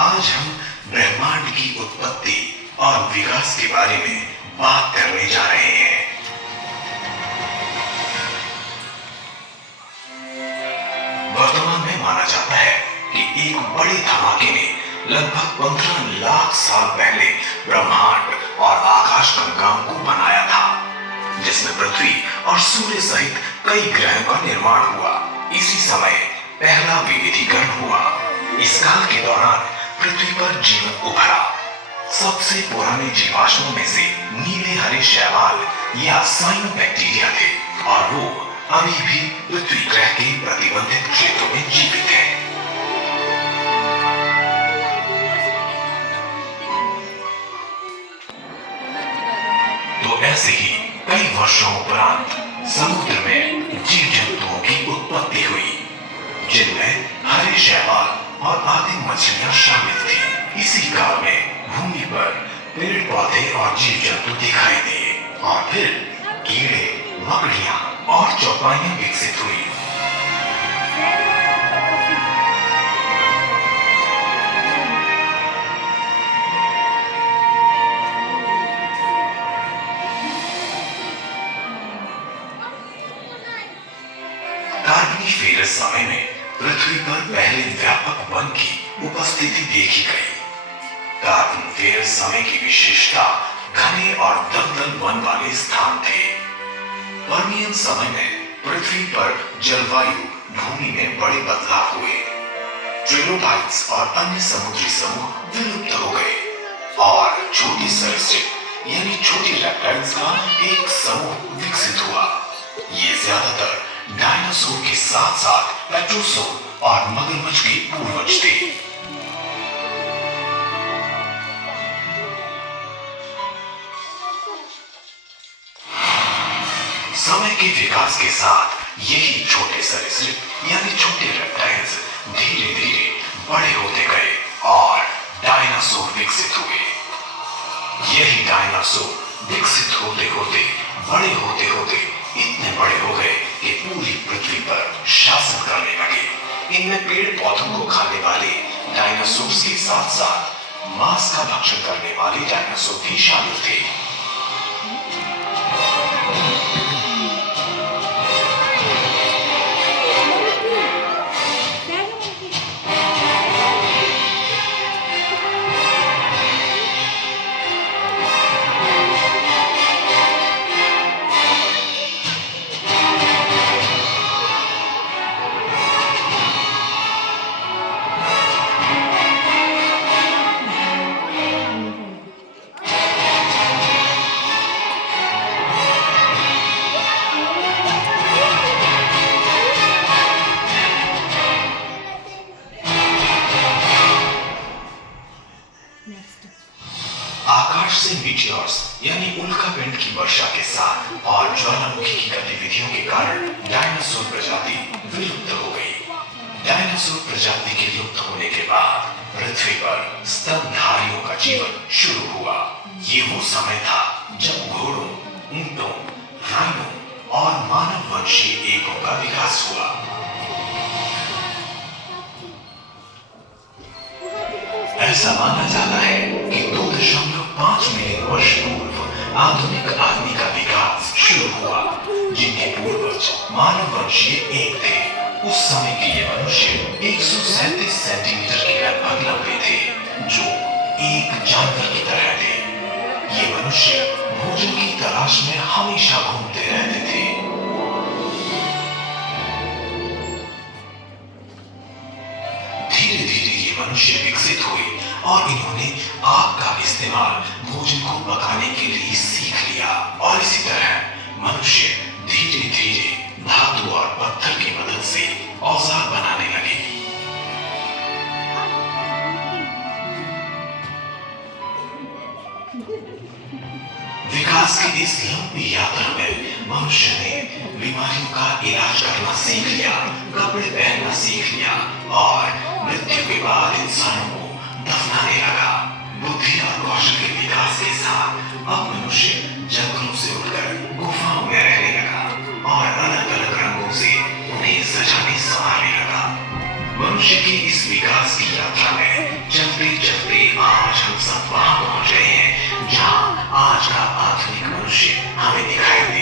आज हम ब्रह्मांड की उत्पत्ति और विकास के बारे में बात करने जा रहे हैं। वर्तमान में माना जाता है कि एक बड़े धमाके ने लगभग 15 लाख साल पहले ब्रह्मांड और आकाश गंगाओं को बनाया था, जिसमें पृथ्वी और सूर्य सहित कई ग्रहों का निर्माण हुआ। इसी समय पहला विविधीकरण हुआ। इस काल के दौरान पृथ्वी पर जीवन उभरा। सबसे पुराने जीवाश्मों में से नीले हरे शैवाल या साइनोबैक्टीरिया थे और वो अभी भी पृथ्वी ग्रह के प्रतिबंधित क्षेत्रों में जीवित है। तो ऐसे ही कई वर्षों उपरांत समुद्र में जीव जंतुओं की उत्पत्ति हुई, जिनमें हरे शैवाल और आदिम मछलियां शामिल थी। इसी काल में भूमि पर पेड़ पौधे और जीव जंतु दिखाई दिए और फिर कीड़े, मकड़ियां और चौपाइयां विकसित हुई। कार्बोनिफेरस समय में पृथ्वी पर पहले व्यापक वन की उपस्थिति देखी गई। कार्बोनिफेरस समय की विशेषता घने और दलदल वन वाले स्थान थे। पर्मियन समय में पृथ्वी पर जलवायु भूमि में बड़े बदलाव हुए। ट्रिलोबाइट्स और अन्य समुद्री समूह विलुप्त हो गए और छोटी सरीसृप यानी छोटी रेप्टाइल्स का एक समूह विकसित हुआ। ये ज्यादातर डायनासोर के साथ साथ प्लेटोसोर और मगरमच्छ के पूर्वज थे। समय के विकास के साथ यही छोटे सरीसृप यानी छोटे रेप्टाइल्स धीरे धीरे बड़े होते गए और डायनासोर विकसित हुए। यही डायनासोर विकसित होते होते बड़े होते होते इतने बड़े हो गए कि पूरी पृथ्वी पर शासन करने लगे। इनमें पेड़ पौधों को खाने वाले डायनासोर के साथ साथ मांस का भक्षण करने वाले डायनासोर भी शामिल थे। आकाश से मीटियोर्स यानी उल्कापिंड की वर्षा के साथ और ज्वालामुखी की गतिविधियों के कारण डायनासोर प्रजाति विलुप्त हो गई। डायनासोर प्रजाति के लुप्त होने के बाद पृथ्वी पर स्तनधारियों का जीवन शुरू हुआ। ये वो समय था जब घोड़ों, ऊंटों, राइनों और मानव वंशीय एकों का विकास हुआ। ऐसा माना जाता है कि 2.5 मिलियन वर्ष पूर्व आधुनिक आदमी का विकास शुरू हुआ, जिनके पूर्वज मानव वंशीय एक थे। उस समय के ये मनुष्य 137 सेंटीमीटर के लगभग लंबे थे, जो एक जानवर की तरह थे। ये मनुष्य भोजन की तलाश में हमेशा घूमते रहते थे। धीरे धीरे ये मनुष्य विकसित हुए और इन्होंने आग का इस्तेमाल भोजन को पकाने के लिए सीख लिया और इसी तरह मनुष्य धीरे धीरे धातु और पत्थर की मदद से औजार बनाने लगे। विकास की इस लंबी यात्रा में मनुष्य ने बीमारियों का इलाज करना सीख लिया, कपड़े पहनना सीख लिया और मृत्यु के बाद इंसानों को दफनाने लगा। बुद्धि और कौशल के विकास के साथ अब मनुष्य जंगलों से उठकर गुफाओं में रहने लगा और अलग अलग रंगों से उन्हें सजाने संवारने लगा। मनुष्य की इस विकास की यात्रा में चलते हमें दिखाई